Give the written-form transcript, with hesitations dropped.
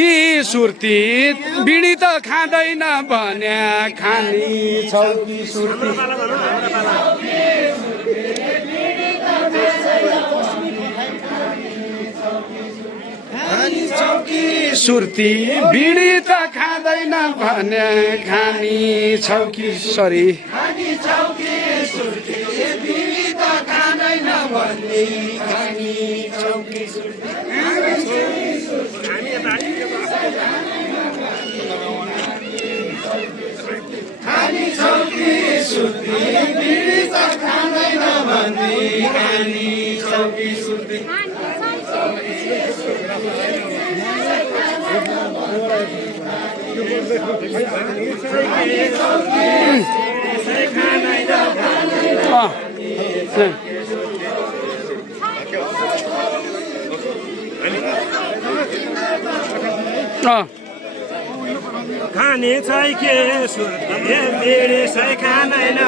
कि सुर्ती बिडी त खाँदैन भने खानी छौ कि सुर्ती सुर्ती बिडी त खाँदैन भने खानी छौ कि सरी खाने चाहिँ के सुर्ती बिडी चाहिँ खाँदैन